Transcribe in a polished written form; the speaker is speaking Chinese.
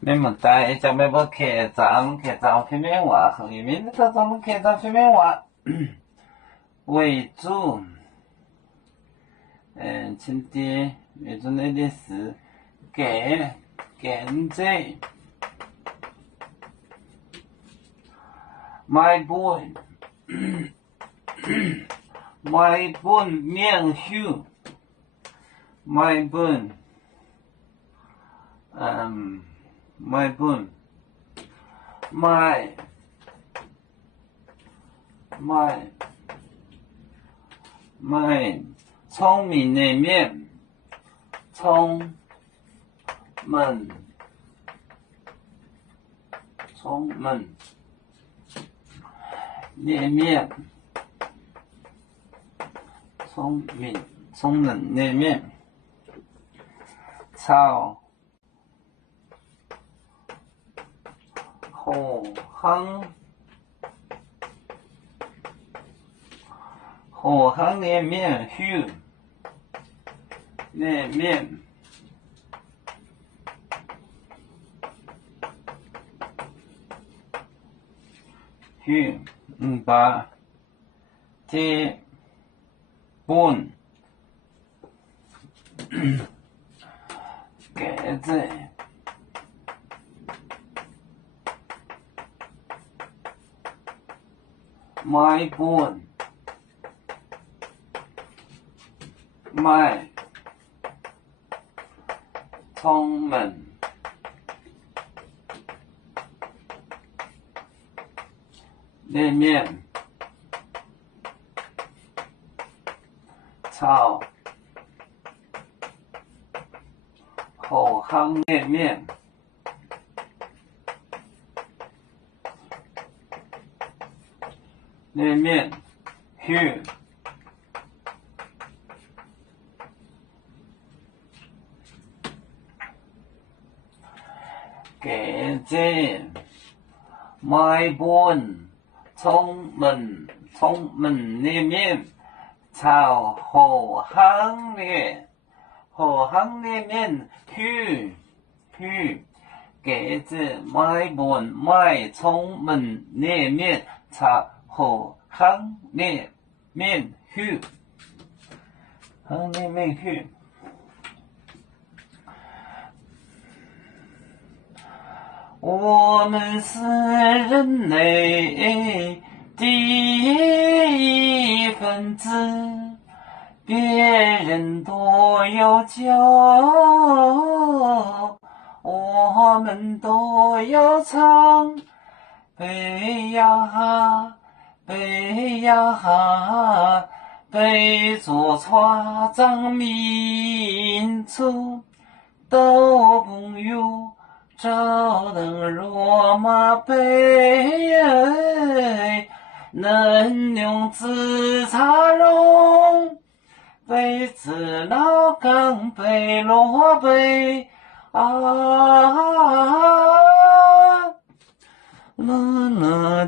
没么大，叫没不客栈方面话，后面的咱们客栈方面话为主。请点为主那点是经济买本买本免收买本买本买聪明的面聪明的面聪明的面炒河항的面휴的面휴把这本给这买本买聪明的面炒河항的面휴给这买本聪明的面炒河항的面휴给这买本买聪明的面炒河항的面휴 항的面휴我们是人类第一分子，别人都要教，我们都要唱。背呀背呀背着船长民族都不用照灯罗马杯，能用紫茶蓉杯子老钢杯罗杯啊啦啦